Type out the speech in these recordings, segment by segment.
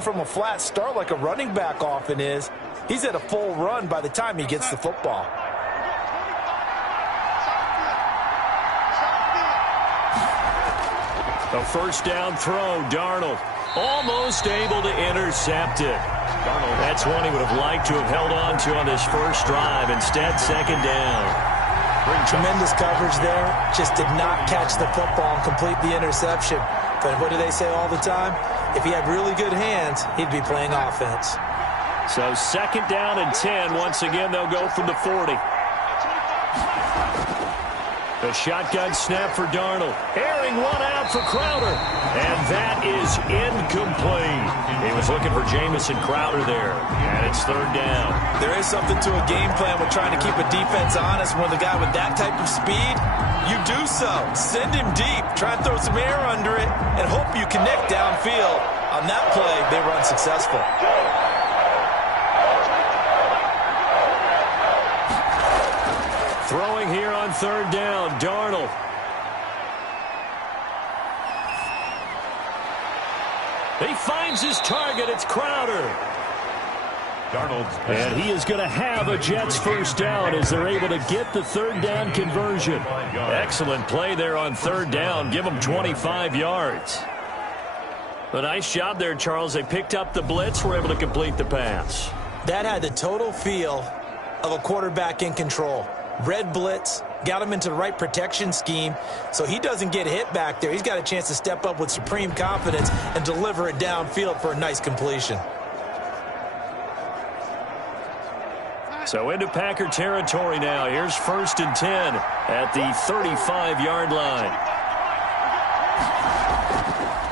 coming from a flat start like a running back often is. He's at a full run by the time he gets the football. A first down throw, Darnold. Almost able to intercept it. That's one he would have liked to have held on to on this first drive. Instead, second down. Tremendous coverage there. Just did not catch the football and complete the interception. But what do they say all the time? If he had really good hands, he'd be playing offense. So second down and 10. Once again, they'll go from the 40. The shotgun snap for Darnold. Airing one out for Crowder. And that is incomplete. He was looking for Jamison Crowder there. And it's third down. There is something to a game plan with trying to keep a defense honest. When the guy with that type of speed, you do so. Send him deep. Try and throw some air under it and hope you connect downfield. On that play, they were unsuccessful. Throwing here on third down, Darnold. He finds his target. It's Crowder. And he is going to have a Jets first down as they're able to get the third down conversion. Excellent play there on third down. Give them 25 yards. A nice job there, Charles. They picked up the blitz, were able to complete the pass. That had the total feel of a quarterback in control. Red blitz, got him into the right protection scheme, so he doesn't get hit back there. He's got a chance to step up with supreme confidence and deliver it downfield for a nice completion. So into Packer territory now. Here's first and 10 at the 35-yard line.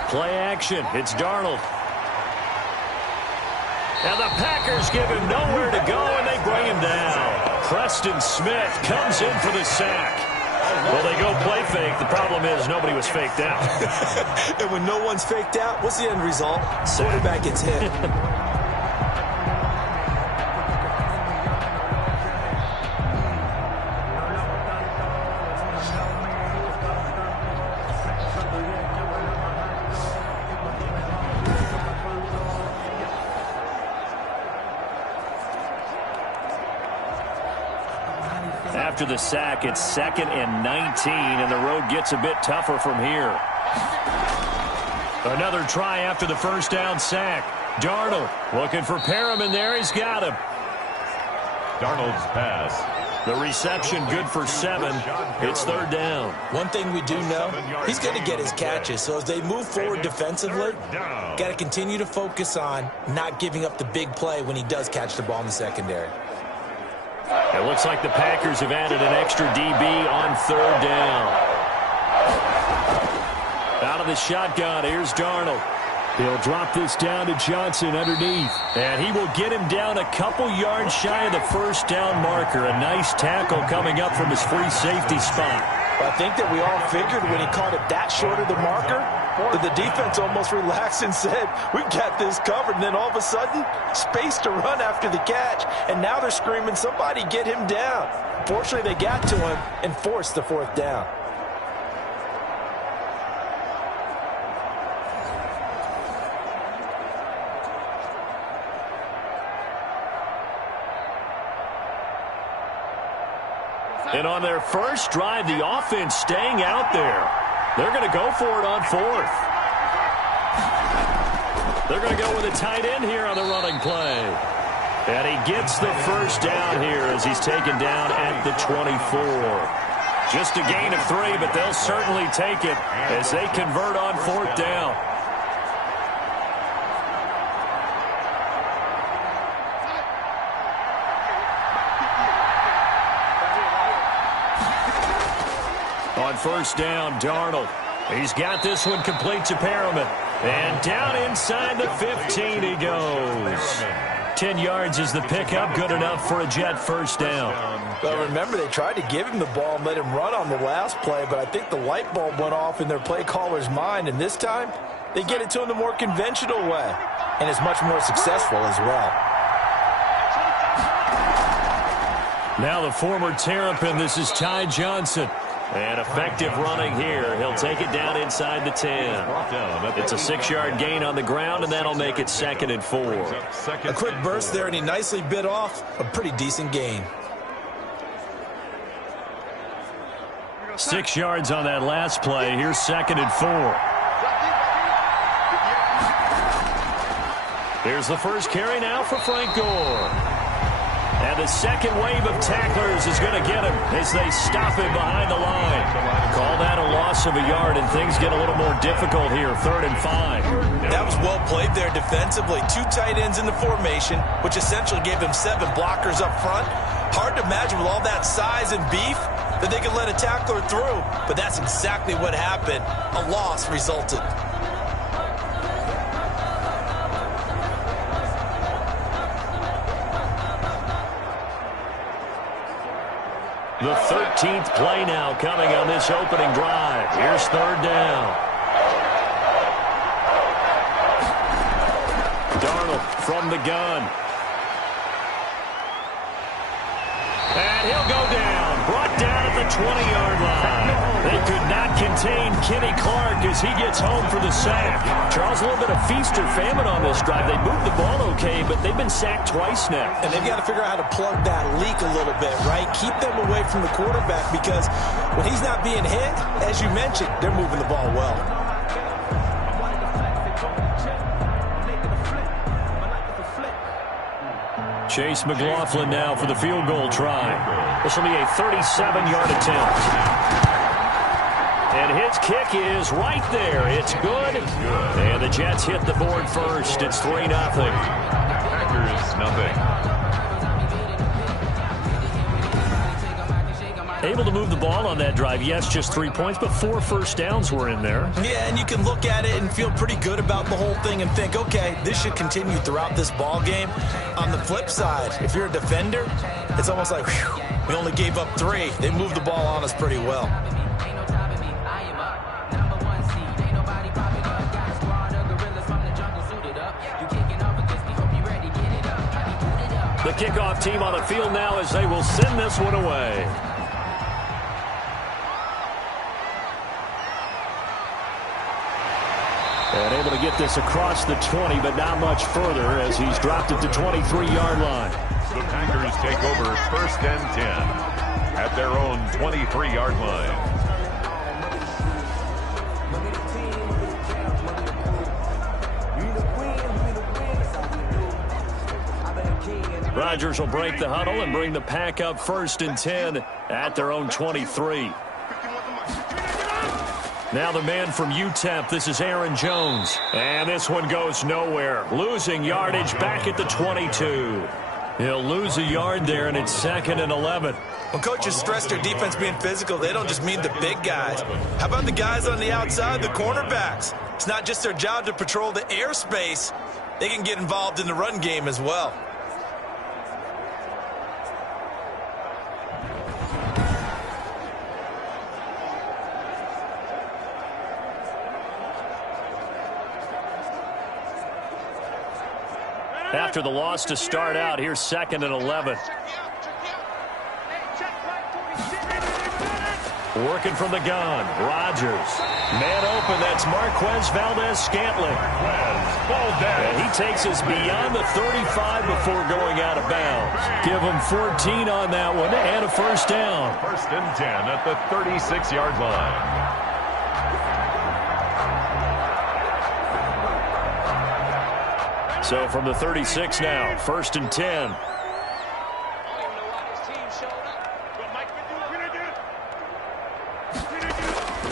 Play action. It's Darnold. And the Packers give him nowhere to go, and they bring him down. Preston Smith comes in for the sack. Well, they go play fake. The problem is nobody was faked out. And when no one's faked out, what's the end result? Quarterback gets hit. After the sack, it's second and 19, and the road gets a bit tougher from here. Another try after the first down sack. Darnold looking for Perriman there. He's got him. Darnold's pass. The reception good for 7. It's third down. One thing we do know, he's going to get his catches. So as they move forward defensively, got to continue to focus on not giving up the big play when he does catch the ball in the secondary. It looks like the Packers have added an extra DB on third down. Out of the shotgun, here's Darnold. He'll drop this down to Johnson underneath. And he will get him down a couple yards shy of the first down marker. A nice tackle coming up from his free safety spot. Well, I think that we all figured when he caught it that short of the marker, that the defense almost relaxed and said, we got this covered. And then all of a sudden, space to run after the catch. And now they're screaming, somebody get him down. Fortunately, they got to him and forced the fourth down. And on their first drive, the offense staying out there. They're going to go for it on fourth. They're going to go with a tight end here on the running play. And he gets the first down here as he's taken down at the 24. Just a gain of 3, but they'll certainly take it as they convert on fourth down. On first down, Darnold. He's got this one complete to Perriman. And down inside the 15 he goes. 10 yards is the pickup. Good enough for a Jet first down. Well, remember, they tried to give him the ball and let him run on the last play, but I think the light bulb went off in their play caller's mind, and this time they get it to him the more conventional way, and it's much more successful as well. Now the former Terrapin, this is Ty Johnson. And effective running here. He'll take it down inside the 10. It's a 6-yard gain on the ground, and that'll make it 2nd and 4. A quick burst there, and he nicely bit off a pretty decent gain. 6 yards on that last play. Here's 2nd and 4. Here's the first carry now for Frank Gore. And the second wave of tacklers is going to get him as they stop him behind the line. Call that a loss of a yard, and things get a little more difficult here. 3rd and 5. That was well played there defensively. 2 tight ends in the formation, which essentially gave them 7 blockers up front. Hard to imagine with all that size and beef that they could let a tackler through, but that's exactly what happened. A loss resulted. The 13th play now coming on this opening drive. Here's 3rd down. Darnold from the gun. And he'll go down. Brought down at the 20-yard line. They could not contain Kenny Clark as he gets home for the sack. Charles, a little bit of feast or famine on this drive. They moved the ball okay, but they've been sacked twice now. And they've got to figure out how to plug that leak a little bit, right? Keep them away from the quarterback, because when he's not being hit, as you mentioned, they're moving the ball well. Chase McLaughlin now for the field goal try. This will be a 37-yard attempt. And his kick is right there. It's good. And the Jets hit the board first. It's 3-0. Packers, nothing. Able to move the ball on that drive. Yes, just 3 points, but 4 first downs were in there. Yeah, and you can look at it and feel pretty good about the whole thing and think, okay, this should continue throughout this ball game. On the flip side, if you're a defender, it's almost like, whew, we only gave up 3. They moved the ball on us pretty well. The kickoff team on the field now as they will send this one away. And able to get this across the 20, but not much further as he's dropped it to 23-yard line. The Packers take over 1st and 10 at their own 23-yard line. Rodgers will break the huddle and bring the pack up 1st and 10 at their own 23. Now the man from UTEP, this is Aaron Jones. And this one goes nowhere. Losing yardage back at the 22. He'll lose a yard there, and it's 2nd and 11. When coaches stress their defense being physical, they don't just mean the big guys. How about the guys on the outside, the cornerbacks? It's not just their job to patrol the airspace. They can get involved in the run game as well. After the loss to start out, here's 2nd and 11. Working from the gun, Rodgers. Man open, that's Marquez Valdez-Scantling. And he takes us beyond the 35 before going out of bounds. Give him 14 on that one and a 1st down. 1st and 10 at the 36-yard line. So from the 36 now, 1st and 10.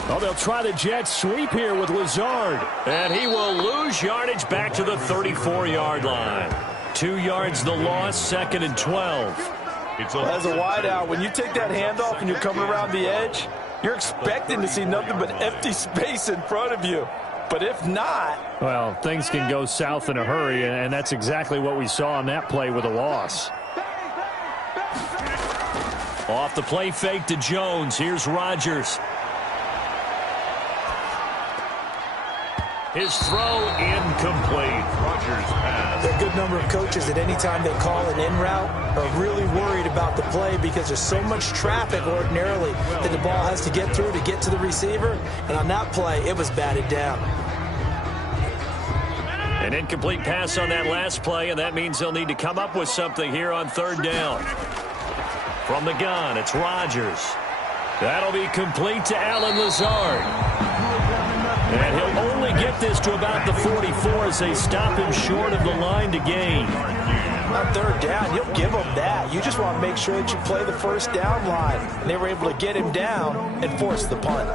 Oh, they'll try the jet sweep here with Lazard. And he will lose yardage back to the 34-yard line. 2 yards the loss, 2nd and 12. As a wideout, when you take that handoff and you're coming around the edge, you're expecting to see nothing but empty space in front of you. But if not... Well, things can go south in a hurry, and that's exactly what we saw on that play with a loss. Off the play fake to Jones. Here's Rodgers. His throw incomplete. Rodgers pass. They're good number of coaches that anytime they call an in route are really worried about the play because there's so much traffic ordinarily that the ball has to get through to get to the receiver. And on that play, it was batted down. An incomplete pass on that last play, and that means they'll need to come up with something here on third down. From the gun, it's Rodgers. That'll be complete to Allen Lazard. And he'll only get this to about the 44 as they stop him short of the line to gain. On third down, you'll give them that. You just want to make sure that you play the first down line. And they were able to get him down and force the punt.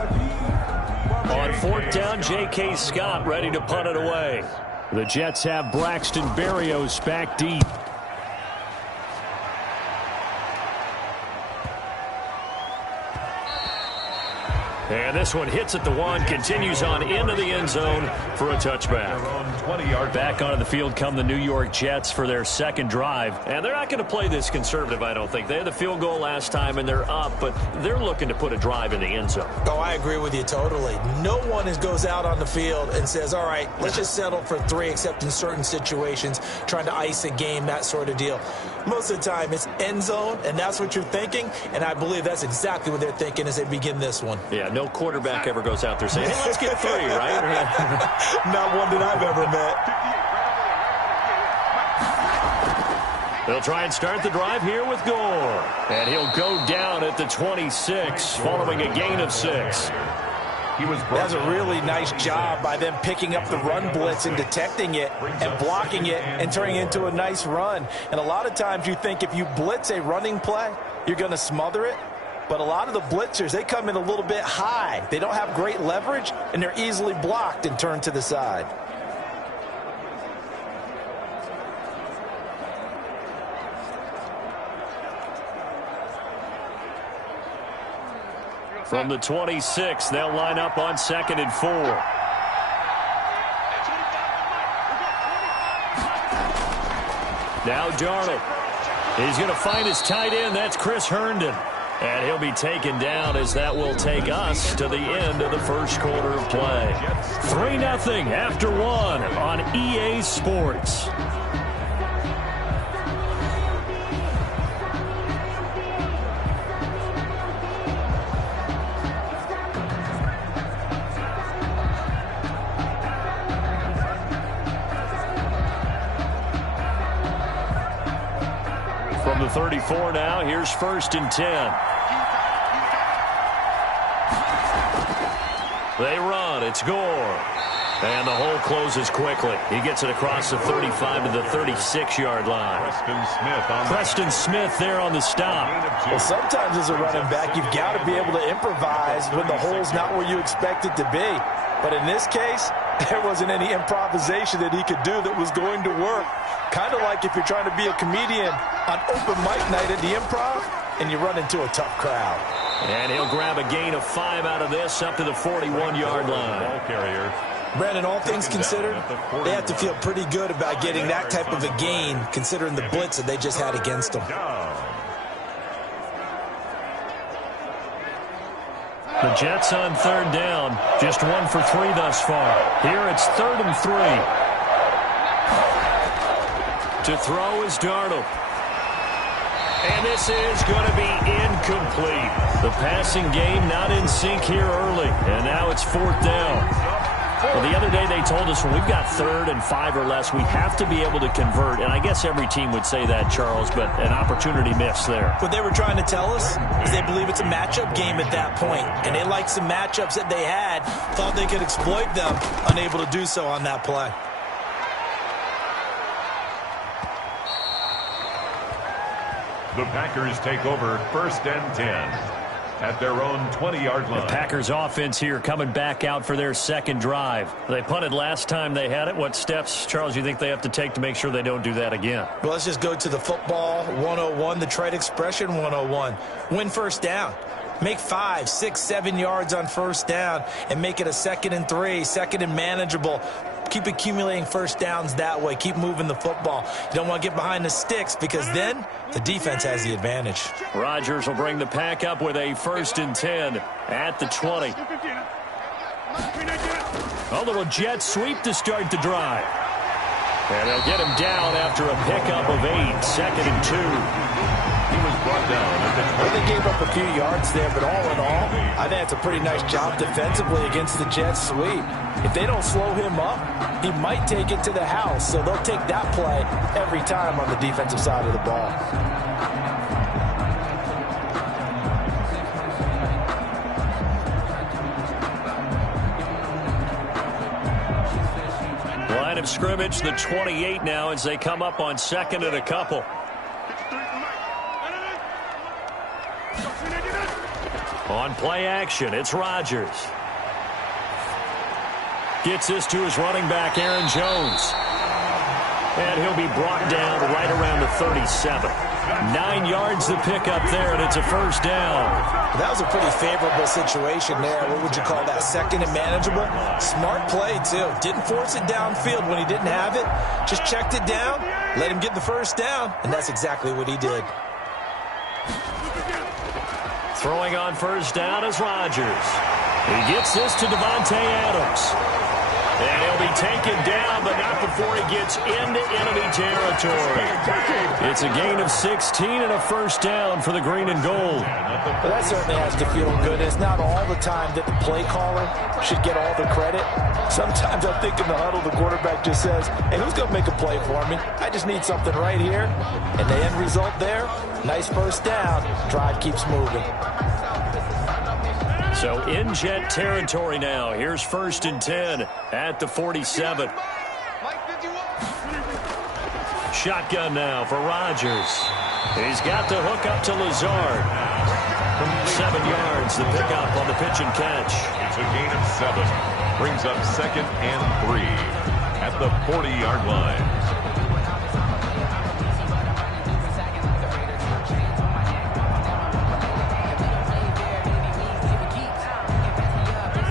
On fourth down, J.K. Scott ready to punt it away. The Jets have Braxton Berrios back deep. And this one hits at the one, continues on into the end zone for a touchback. Back onto the field come the New York Jets for their second drive. And they're not going to play this conservative, I don't think. They had the field goal last time, and they're up, but they're looking to put a drive in the end zone. Oh, I agree with you totally. No one goes out on the field and says, all right, let's just settle for 3, except in certain situations, trying to ice a game, that sort of deal. Most of the time, it's end zone, and that's what you're thinking, and I believe that's exactly what they're thinking as they begin this one. Yeah, no quarterback ever goes out there saying, hey, let's get 3, right? Not one that I've ever met. They'll try and start the drive here with Gore. And he'll go down at the 26 following a gain of 6. That's a really nice job by them picking up the run blitz and detecting it and blocking it and turning it into a nice run. And a lot of times you think if you blitz a running play, you're going to smother it. But a lot of the blitzers, they come in a little bit high. They don't have great leverage, and they're easily blocked and turned to the side. From the 26, they'll line up on 2nd and 4. Now Darnold. He's going to find his tight end. That's Chris Herndon. And he'll be taken down as that will take us to the end of the first quarter of play. 3-0 after 1 on EA Sports. From the 34 now, here's 1st and 10. They run. It's Gore. And the hole closes quickly. He gets it across the 35 to the 36-yard line. Preston Smith there on the stop. Well, sometimes as a running back, you've got to be able to improvise when the hole's not where you expect it to be. But in this case, there wasn't any improvisation that he could do that was going to work. Kind of like if you're trying to be a comedian on open mic night at the Improv and you run into a tough crowd. And he'll grab a gain of 5 out of this up to the 41-yard line. Ball carrier. Brandon, all things considered, they have to feel pretty good about getting that type of a gain considering the blitz that they just had against them. The Jets on 3rd down, just 1 for 3 thus far. Here it's 3rd and 3. To throw is Darnold. And this is going to be incomplete. The passing game not in sync here early. And now it's 4th down. Well, the other day they told us when we've got 3rd and 5 or less, we have to be able to convert. And I guess every team would say that, Charles, but an opportunity missed there. What they were trying to tell us is they believe it's a matchup game at that point. And they liked some matchups that they had, thought they could exploit them, unable to do so on that play. The Packers take over 1st and 10 at their own 20-yard line. The Packers offense here coming back out for their second drive. They punted last time they had it. What steps, Charles, you think they have to take to make sure they don't do that again? Well, let's just go to the football 101, the trade expression 101. Win first down. Make 5, 6, 7 yards on first down and make it a 2nd and 3, 2nd and manageable. Keep accumulating first downs that way. Keep moving the football. You don't want to get behind the sticks because then the defense has the advantage. Rodgers will bring the pack up with a 1st and 10 at the 20. A little jet sweep to start the drive. And they'll get him down after a pickup of 8, 2nd and 2. He was brought down at the 20. Well, they gave up a few yards there, but all in all, I think it's a pretty nice job defensively against the Jets sweep. If they don't slow him up, he might take it to the house, so they'll take that play every time on the defensive side of the ball. Line of scrimmage, the 28 now as they come up on 2nd and a couple. On play action, it's Rodgers. Gets this to his running back, Aaron Jones. And he'll be brought down right around the 37. 9 yards to pick up there, and it's a first down. That was a pretty favorable situation there. What would you call that? 2nd and manageable? Smart play, too. Didn't force it downfield when he didn't have it. Just checked it down, let him get the first down, and that's exactly what he did. Throwing on first down is Rodgers. He gets this to Devontae Adams. And he'll be taken down, but not before he gets into enemy territory. It's a gain of 16 and a first down for the green and gold. But that certainly has to feel good. It's not all the time that the play caller should get all the credit. Sometimes I think in the huddle, the quarterback just says, hey, who's going to make a play for me? I just need something right here. And the end result there, nice first down. Drive keeps moving. So in Jet territory now. Here's 1st and 10 at the 47. Shotgun now for Rodgers. He's got the hook up to Lazard. 7 yards, the pickup on the pitch and catch. It's a gain of 7. Brings up 2nd and 3 at the 40-yard line.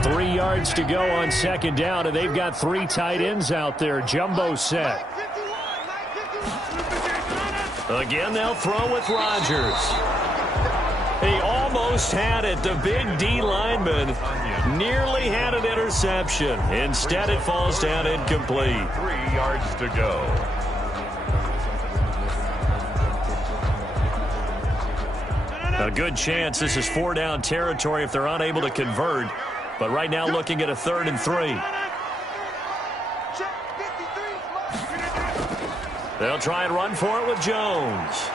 3 yards to go on 2nd down, and they've got 3 tight ends out there. Jumbo set. Again, they'll throw with Rodgers. He almost had it. The big D lineman nearly had an interception. Instead, it falls down incomplete. 3 yards to go. A good chance this is 4-down territory if they're unable to convert. But right now looking at a 3rd and 3. They'll try and run for it with Jones.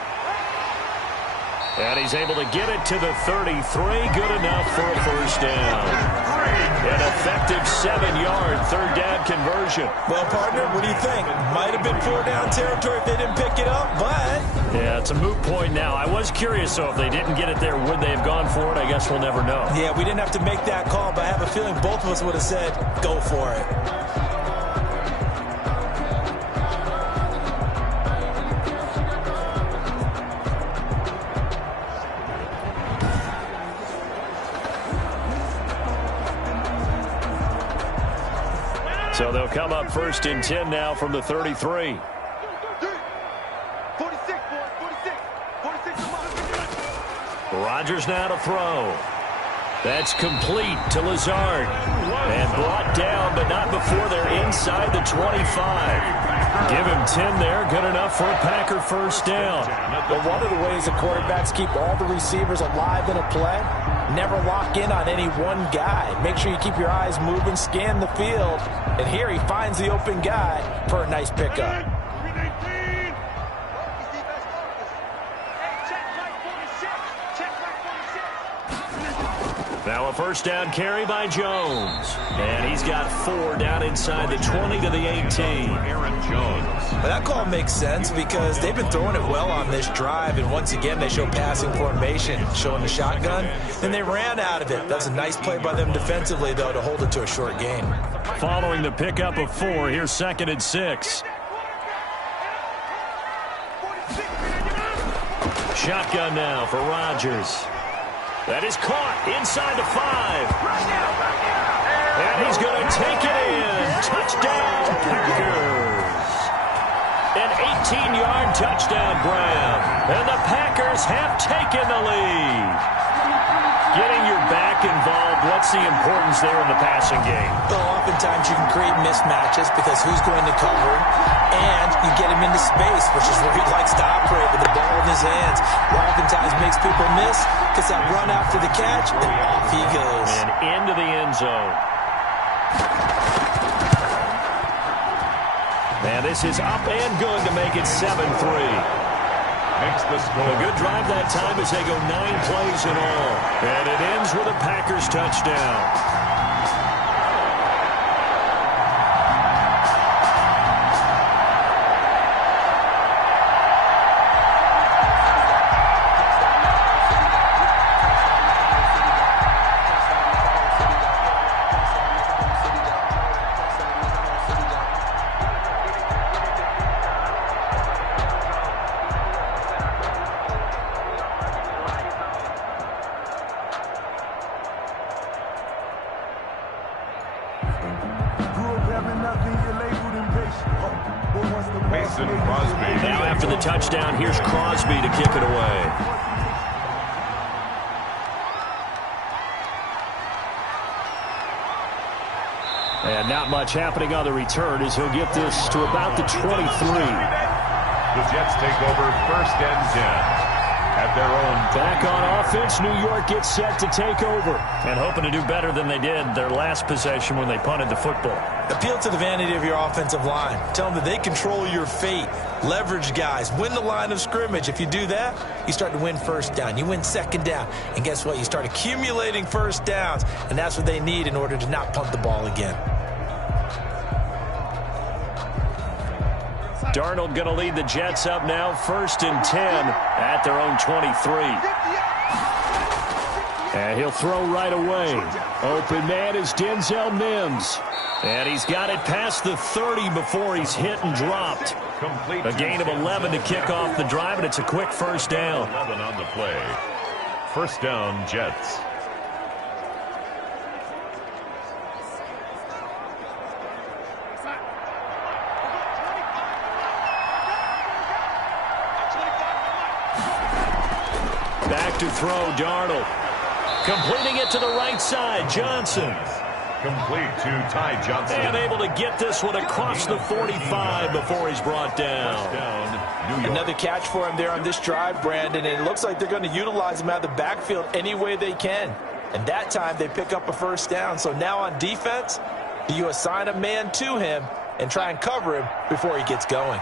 And he's able to get it to the 33. Good enough for a first down. An effective 7-yard 3rd down conversion. Well, partner, what do you think? Might have been 4-down territory if they didn't pick it up, but... Yeah, it's a moot point now. I was curious, so if they didn't get it there, would they have gone for it? I guess we'll never know. Yeah, we didn't have to make that call, but I have a feeling both of us would have said, go for it. So they'll come up 1st and 10 now from the 33. Rodgers now to throw. That's complete to Lazard. And brought down, but not before they're inside the 25. Give him 10 there. Good enough for a Packer first down. But one of the ways the quarterbacks keep all the receivers alive in a play, never lock in on any one guy. Make sure you keep your eyes moving, scan the field. And here he finds the open guy for a nice pickup. Now a first down carry by Jones. And he's got 4 down inside the 20 to the 18. Aaron Jones. But that call makes sense because they've been throwing it well on this drive. And once again, they show passing formation, showing the shotgun. Then they ran out of it. That's a nice play by them defensively, though, to hold it to a short gain. Following the pickup of 4, here's 2nd and 6. Shotgun now for Rodgers. That is caught inside the 5. And he's going to take it in. Touchdown, Packers. An 18-yard touchdown grab. And the Packers have taken the lead. Getting your back involved, what's the importance there in the passing game? Well, oftentimes you can create mismatches because who's going to cover? And you get him into space, which is where he likes to operate with the ball in his hands. Oftentimes makes people miss, gets that run after the catch, and off he goes. And into the end zone. And this is up and good to make it 7-3. Makes the score. A good drive that time as they go 9 plays in all. And it ends with a Packers touchdown. Now after the touchdown, here's Crosby to kick it away. And not much happening on the return as he'll get this to about the 23. The Jets take over 1st and 10. At their own. Back on offense, New York gets set to take over. And hoping to do better than they did their last possession when they punted the football. Appeal to the vanity of your offensive line. Tell them that they control your fate. Leverage guys. Win the line of scrimmage. If you do that, you start to win first down. You win second down. And guess what? You start accumulating first downs. And that's what they need in order to not punt the ball again. Darnold going to lead the Jets up now, 1st and 10 at their own 23. And he'll throw right away. Open man is Denzel Mims. And he's got it past the 30 before he's hit and dropped. A gain of 11 to kick off the drive, and it's a quick first down. 11 on the play. First down, Jets. Back to throw, Darnold. Completing it to the right side, Johnson. Complete to Ty Johnson. And able to get this one across the 45 before he's brought down. Another catch for him there on this drive, Brandon, and it looks like they're going to utilize him out of the backfield any way they can. And that time they pick up a first down. So now on defense, do you assign a man to him and try and cover him before he gets going?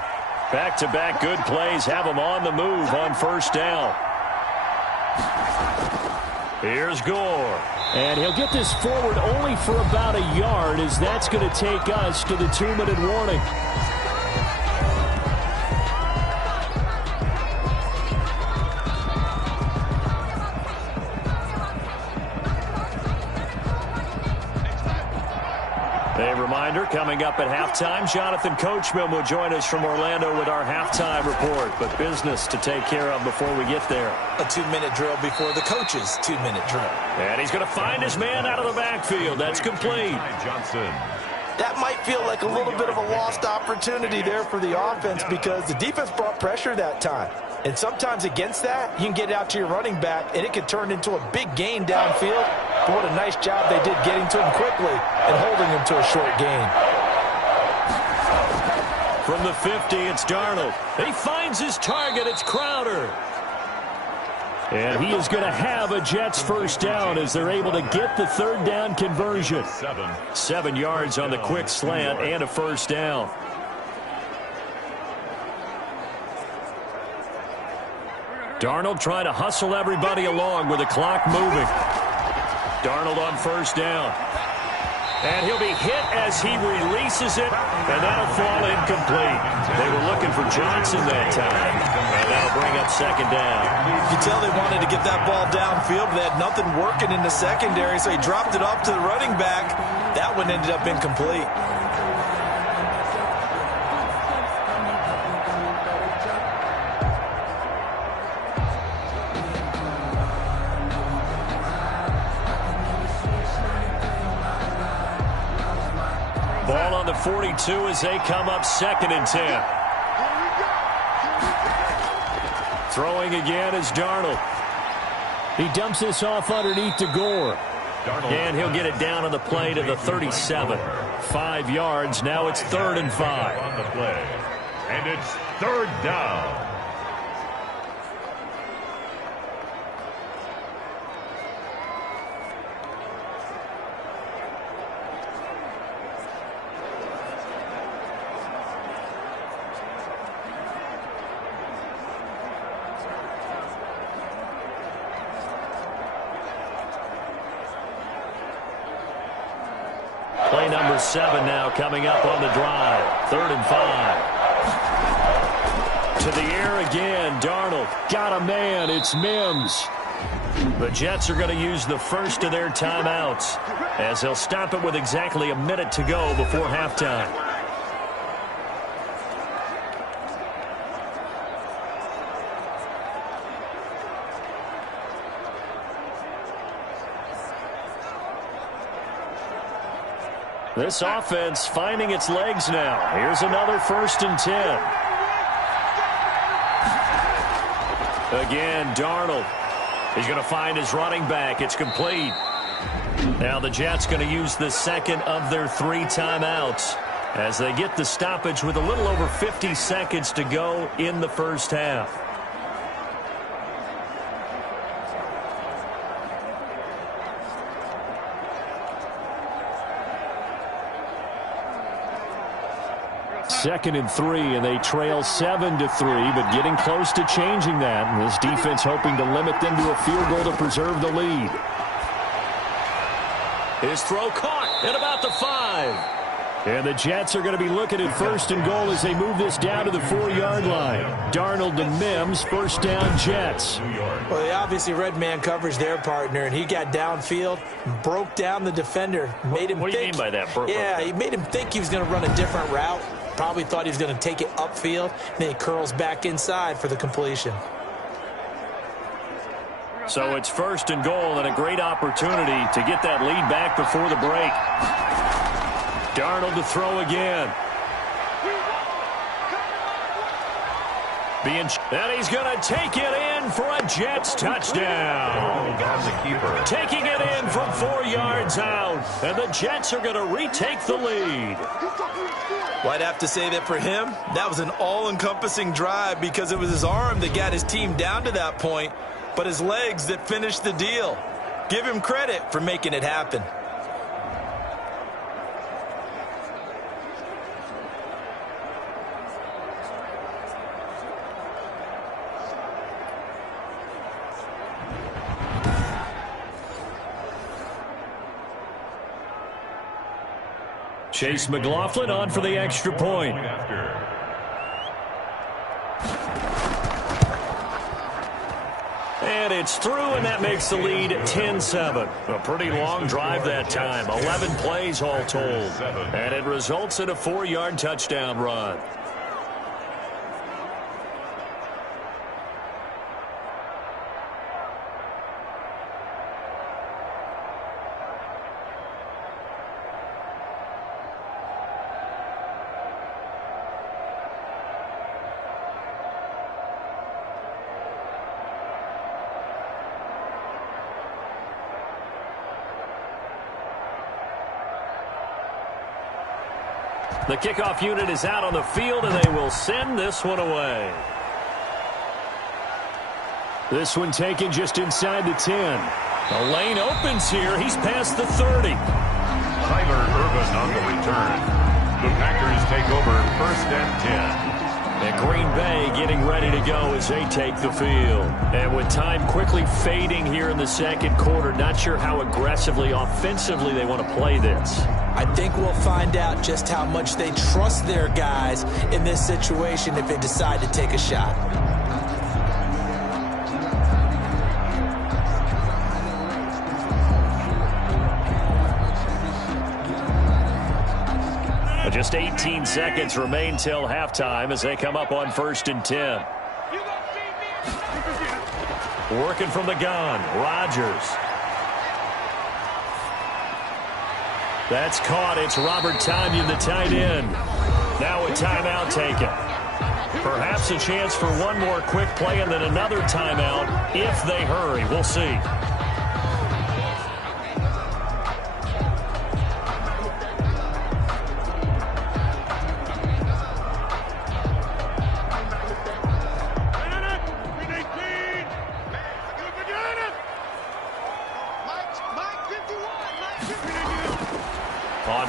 Back-to-back good plays have him on the move on first down. Here's Gore. And he'll get this forward only for about a yard, as that's going to take us to the 2-minute warning. A reminder, coming up at halftime, Jonathan Coachman will join us from Orlando with our halftime report. But business to take care of before we get there. A 2-minute drill before the coach's 2-minute drill. And he's going to find his man out of the backfield. That's complete. Johnson. That might feel like a little bit of a lost opportunity there for the offense because the defense brought pressure that time. And sometimes against that, you can get out to your running back, and it could turn into a big gain downfield. But what a nice job they did getting to him quickly and holding him to a short gain. From the 50, it's Darnold. He finds his target. It's Crowder. And he is going to have a Jets first down as they're able to get the third down conversion. 7 yards on the quick slant and a first down. Darnold trying to hustle everybody along with the clock moving. Darnold on first down. And he'll be hit as he releases it, and that'll fall incomplete. They were looking for Johnson that time, and that'll bring up second down. You can tell they wanted to get that ball downfield, but they had nothing working in the secondary, so he dropped it off to the running back. That one ended up incomplete. Ball on the 42 as they come up 2nd and 10. Throwing again is Darnold. He dumps this off underneath to Gore. And he'll get it down on the play to the 37. 5 yards. Now it's 3rd and 5. On the play. And it's third down. Play number 7 now coming up on the drive. 3rd and 5. To the air again. Darnold got a man. It's Mims. The Jets are going to use the first of their timeouts as they'll stop it with exactly a minute to go before halftime. This offense finding its legs now. Here's another 1st and 10. Again, Darnold. He's going to find his running back. It's complete. Now the Jets going to use the second of their 3 timeouts as they get the stoppage with a little over 50 seconds to go in the first half. Second and 3, and they trail 7-3, but getting close to changing that. And this defense hoping to limit them to a field goal to preserve the lead. His throw caught at about the 5. And the Jets are going to be looking at 1st and goal as they move this down to the 4-yard line. Darnold to Mims, 1st down Jets. Well, they obviously read man coverage their partner, and he got downfield, broke down the defender, made him What do you mean by that? Yeah, he made him think he was going to run a different route. Probably thought he was going to take it upfield, and then he curls back inside for the completion. So it's 1st and goal and a great opportunity to get that lead back before the break. Darnold to throw again. And he's going to take it in for a Jets touchdown. Taking it in from 4 yards out. And the Jets are going to retake the lead. Well, I'd have to say that for him, that was an all-encompassing drive because it was his arm that got his team down to that point, but his legs that finished the deal. Give him credit for making it happen. Chase McLaughlin on for the extra point. And it's through, and that makes the lead 10-7. A pretty long drive that time. 11 plays all told. And it results in a 4-yard touchdown run. The kickoff unit is out on the field, and they will send this one away. This one taken just inside the 10. The lane opens here. He's past the 30. Tyler Ervin on the return. The Packers take over 1st and 10. And Green Bay getting ready to go as they take the field. And with time quickly fading here in the second quarter, not sure how aggressively, offensively they want to play this. I think we'll find out just how much they trust their guys in this situation if they decide to take a shot. Just 18 seconds remain till halftime as they come up on 1st and 10. Working from the gun, Rodgers. That's caught. It's Robert Tonyan, the tight end. Now a timeout taken. Perhaps a chance for one more quick play and then another timeout if they hurry. We'll see.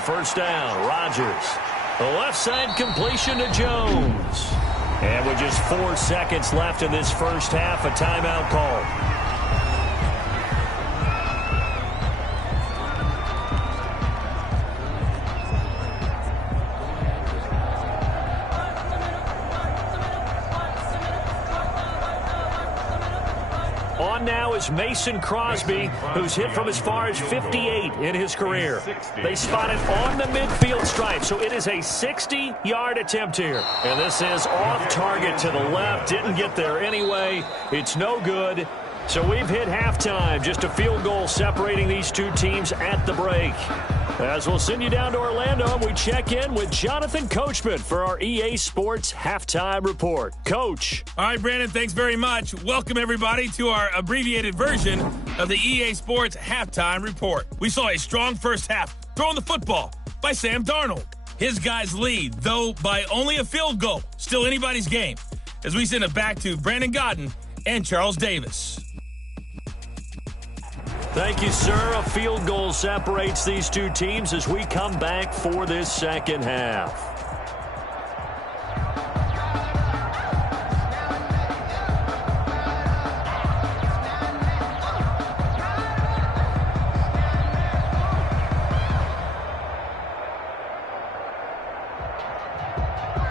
first down. Rodgers. The left side completion to Jones. And with just 4 seconds left in this first half, a timeout called. On now is Mason Crosby, who's hit from as far as 58 in his career. They spot it on the midfield stripe, so it is a 60-yard attempt here. And this is off target to the left. Didn't get there anyway. It's no good. So we've hit halftime. Just a field goal separating these two teams at the break. As we'll send you down to Orlando, and we check in with Jonathan Coachman for our EA Sports Halftime Report. Coach. All right, Brandon, thanks very much. Welcome, everybody, to our abbreviated version of the EA Sports Halftime Report. We saw a strong first half throwing the football by Sam Darnold. His guys lead, though by only a field goal. Still anybody's game. As we send it back to Brandon Godden and Charles Davis. Thank you, sir. A field goal separates these two teams as we come back for this second half.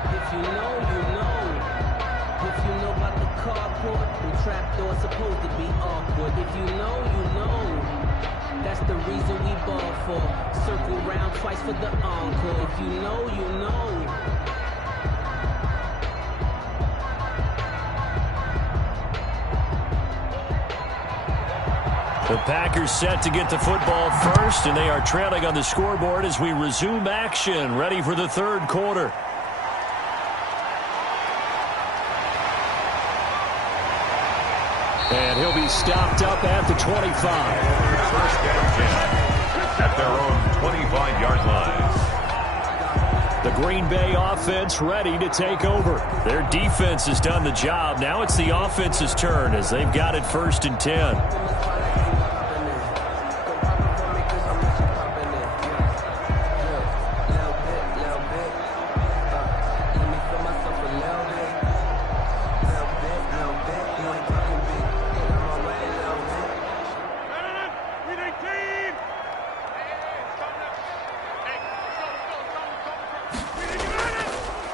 If you know, you know. If you know about the carport, the trapdoor supposed to be awkward. If you know, you know. That's the reason we ball for. Circle round twice for the encore. If you know, you know. The Packers set to get the football first, and they are trailing on the scoreboard as we resume action, ready for the third quarter. And he'll be stopped up at the 25. First and 10 at their own 25-yard line. The Green Bay offense ready to take over. Their defense has done the job. Now it's the offense's turn as they've got it first and 10.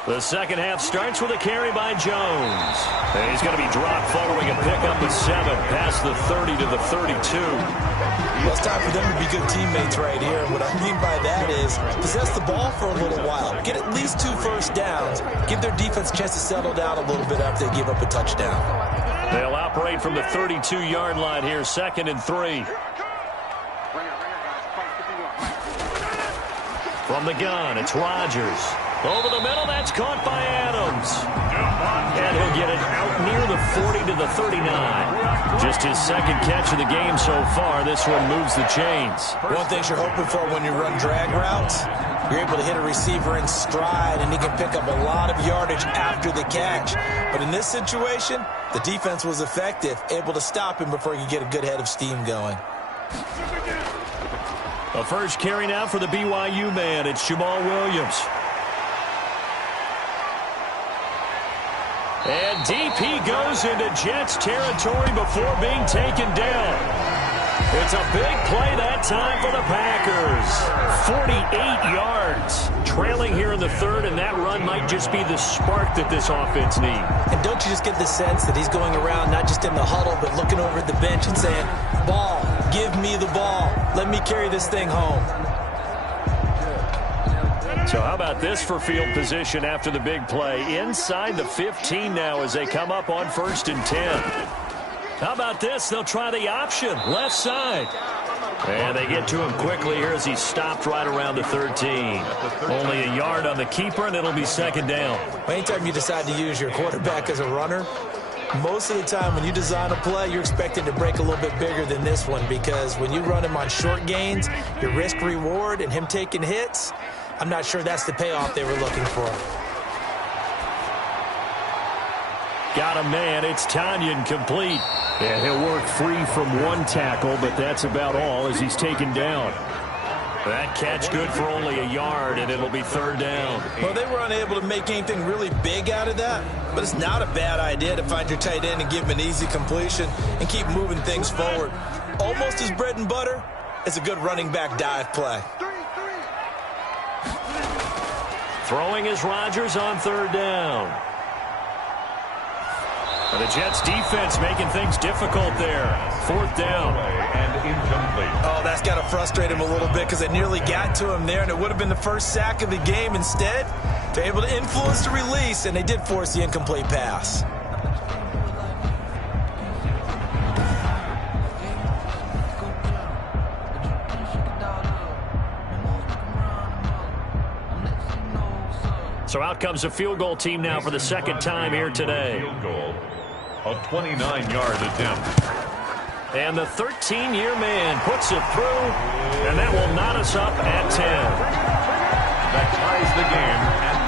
The second half starts with a carry by Jones. And he's going to be dropped following a pickup of 7 past the 30 to the 32. Well, it's time for them to be good teammates right here. What I mean by that is possess the ball for a little while. Get at least 2 first downs. Give their defense a chance to settle down a little bit after they give up a touchdown. They'll operate from the 32-yard line here, 2nd and 3. From the gun, it's Rodgers. Over the middle, that's caught by Adams. And he'll get it out near the 40 to the 39. Just his second catch of the game so far. This one moves the chains. One thing you're hoping for when you run drag routes, you're able to hit a receiver in stride, and he can pick up a lot of yardage after the catch. But in this situation, the defense was effective, able to stop him before he could get a good head of steam going. A first carry now for the BYU man. It's Jamal Williams. And deep he goes into Jets territory before being taken down. It's a big play that time for the Packers. 48 yards. Trailing here in the third, and that run might just be the spark that this offense needs. And don't you just get the sense that he's going around not just in the huddle, but looking over at the bench and saying, ball, give me the ball. Let me carry this thing home. So how about this for field position after the big play? Inside the 15 now as they come up on 1st and 10. How about this? They'll try the option, left side. And they get to him quickly here as he's stopped right around the 13. Only a yard on the keeper, and it'll be 2nd down. Anytime you decide to use your quarterback as a runner, most of the time when you design a play, you're expected to break a little bit bigger than this one, because when you run him on short gains, your risk-reward and him taking hits, I'm not sure that's the payoff they were looking for. Got a man. It's Tanyan complete. And he'll work free from one tackle, but that's about all as he's taken down. That catch good for only a yard, and it'll be third down. Well, they were unable to make anything really big out of that, but it's not a bad idea to find your tight end and give him an easy completion and keep moving things forward. Almost as bread and butter as a good running back dive play. Throwing is Rodgers on third down. And the Jets defense making things difficult there. Fourth down. And incomplete. Oh, that's got to frustrate him a little bit because they nearly got to him there, and it would have been the first sack of the game. Instead, they're able to influence the release, and they did force the incomplete pass. So out comes a field goal team now for the second time here today. Field goal. A 29-yard attempt. And the 13-year man puts it through, and that will knot us up at 10. That ties the game at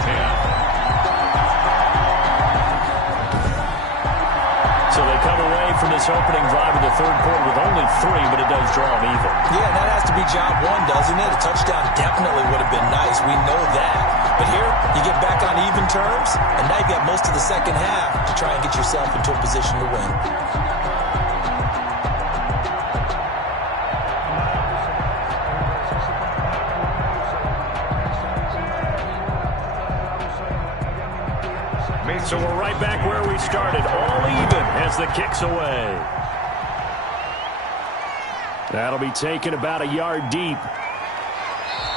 10. So they come away from this opening drive of the third quarter with only 3, but it does draw them even. Yeah, that has to be job one, doesn't it? A touchdown definitely would have been nice. We know that. But here, you get back on even terms, and now you've got most of the second half to try and get yourself into a position to win. So we're right back where we started, all even as the kick's away. That'll be taken about a yard deep.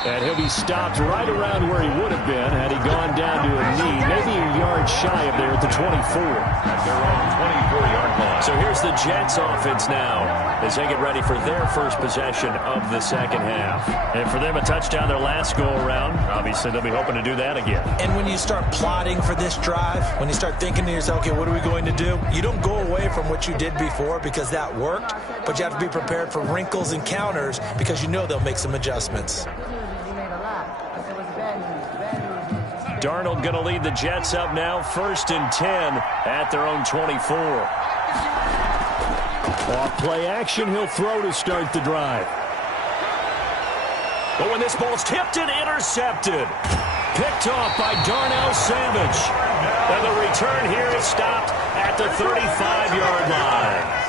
And he'll be stopped right around where he would have been had he gone down to a knee, maybe a yard shy of there at the 24. At their own 24-yard line. So here's the Jets offense now as they get ready for their first possession of the second half. And for them, a touchdown their last go-around. Obviously, they'll be hoping to do that again. And when you start plotting for this drive, when you start thinking to yourself, okay, what are we going to do? You don't go away from what you did before because that worked, but you have to be prepared for wrinkles and counters because you know they'll make some adjustments. Darnold going to lead the Jets up now, 1st and 10 at their own 24. Off play action, he'll throw to start the drive. But when this ball's tipped and intercepted, picked off by Darnell Savage. And the return here is stopped at the 35-yard line.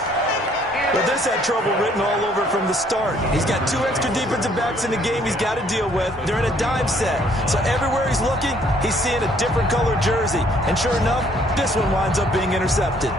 But this had trouble written all over from the start. He's got 2 extra defensive backs in the game he's got to deal with. They're in a dime set. So everywhere he's looking, he's seeing a different colored jersey. And sure enough, this one winds up being intercepted.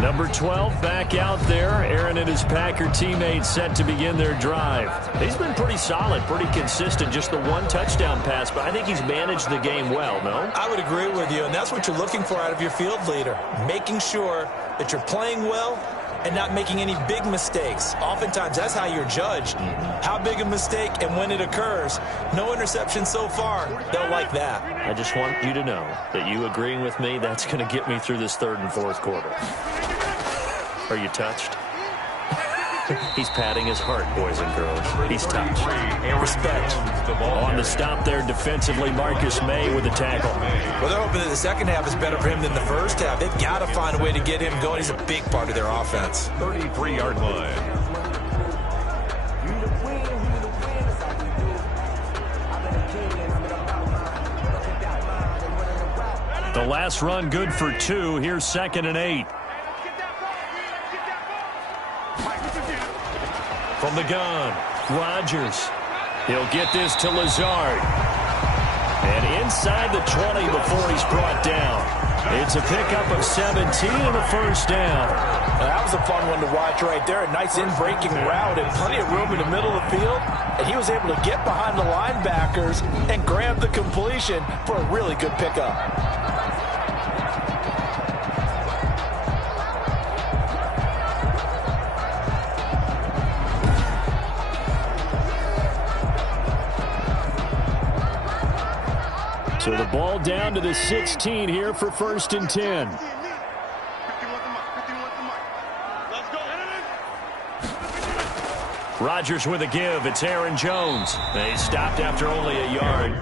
Number 12 back out there. Aaron and his Packer teammates set to begin their drive. He's been pretty solid, pretty consistent. Just the 1 touchdown pass, but I think he's managed the game well, no? I would agree with you, and that's what you're looking for out of your field leader. Making sure that you're playing well and not making any big mistakes. Oftentimes, that's how you're judged. How big a mistake and when it occurs. No interception so far. They'll like that. I just want you to know that you agreeing with me, that's going to get me through this 3rd and 4th quarter. Are you touched? He's patting his heart, boys and girls. He's touched. Respect. On the stop there defensively, Marcus May with a tackle. Well, they're hoping that the second half is better for him than the first half. They've got to find a way to get him going. He's a big part of their offense. 33-yard line. The last run good for 2. Here's 2nd and 8. From the gun, Rodgers. He'll get this to Lazard. And inside the 20 before he's brought down. It's a pickup of 17 and a first down. Now, that was a fun one to watch right there. A nice in-breaking route and plenty of room in the middle of the field. And he was able to get behind the linebackers and grab the completion for a really good pickup. So the ball down to the 16 here for 1st and 10. Rodgers with a give. It's Aaron Jones. They stopped after only a yard.